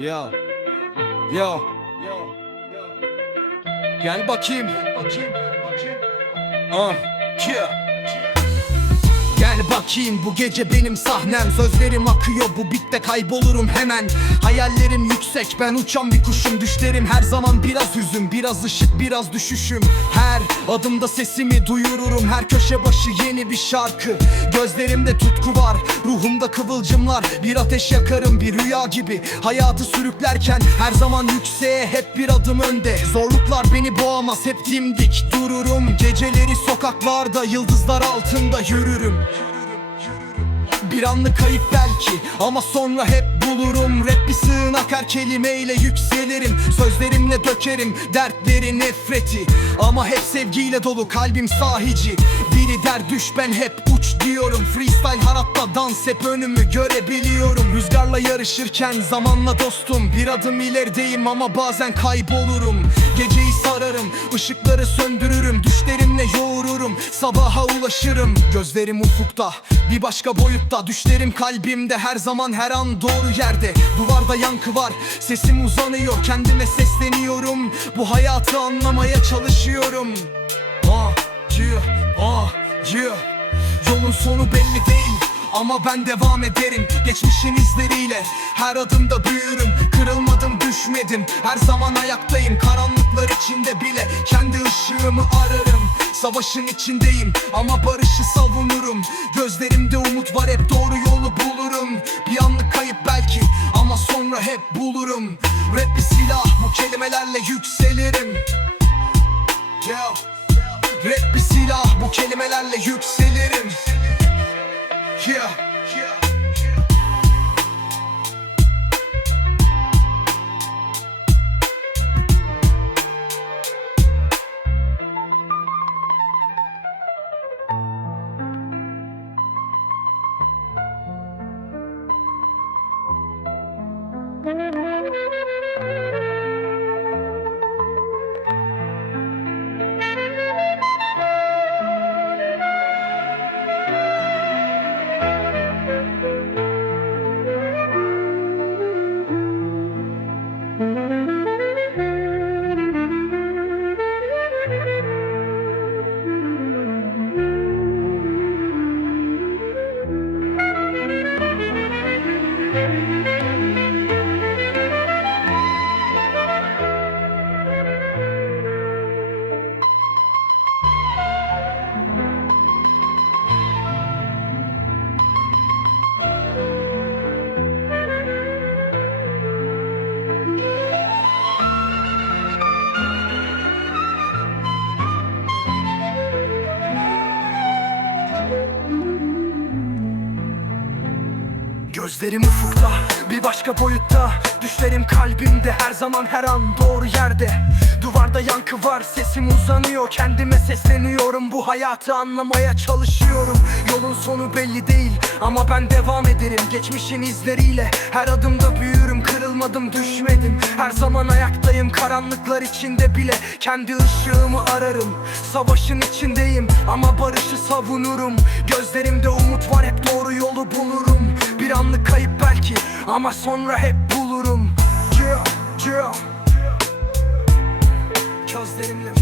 Yo. Yo. Gel bakayım. Ah. Yeah. Bakayım bu gece benim sahnem. Sözlerim akıyor bu bitte kaybolurum hemen. Hayallerim yüksek ben uçan bir kuşum. Düşlerim her zaman biraz hüzün Biraz ışık biraz düşüşüm. Her adımda sesimi duyururum Her köşe başı yeni bir şarkı. Gözlerimde tutku var Ruhumda kıvılcımlar Bir ateş yakarım bir rüya gibi. Hayatı sürüklerken her zaman yükseğe Hep bir adım önde. Zorluklar beni boğamaz hep dimdik dururum. Geceleri sokaklarda yıldızlar altında yürürüm bir anlık kayıp belki. Ama sonra hep bulurum Rap bir sığınak her kelimeyle yükselirim. Sözlerimle dökerim dertleri nefreti. Ama hep sevgiyle dolu kalbim sahici. Biri der düş ben hep uç diyorum. Freestyle haratta dans hep önümü görebiliyorum. Rüzgarla yarışırken zamanla dostum. Bir adım ilerideyim ama bazen kaybolurum. Geceyi sararım ışıkları söndürürüm. Düşlerimle yoğururum sabaha ulaşırım. Gözlerim ufukta bir başka boyutta. Düşlerim kalbimde her zaman her an doğru yerde Duvarda yankı var. Sesim uzanıyor Kendime sesleniyorum. Bu hayatı anlamaya çalışıyorum. Ah yeah ah yeah Yolun sonu belli değil ama ben devam ederim. Geçmişin izleriyle Her adımda büyürüm. Kırılmadım düşmedim. Her zaman ayaktayım. Karanlıklar içinde bile Kendi ışığımı ararım. Savaşın içindeyim ama barışı savunurum. Gözlerimde umut var hep doğru yolu bulurum. Bir anlık kayıp ama sonra hep bulurum. Rap bir silah bu kelimelerle yükselirim. Yeah. Rap bir silah bu kelimelerle yükselirim. Yeah, Gözlerim ufukta bir başka boyutta. Düşlerim kalbimde her zaman her an doğru yerde. Duvarda yankı var sesim uzanıyor. Kendime sesleniyorum bu hayatı anlamaya çalışıyorum. Yolun sonu belli değil ama ben devam ederim. Geçmişin izleriyle her adımda büyürüm. Kırılmadım düşmedim. Her zaman ayaktayım Karanlıklar içinde bile. Kendi ışığımı ararım Savaşın içindeyim. Ama barışı savunurum. Gözlerimde umut var hep doğru yolu bulurum Bir anlık kayıp belki ama sonra hep bulurum yeah, yeah. Gözlerimle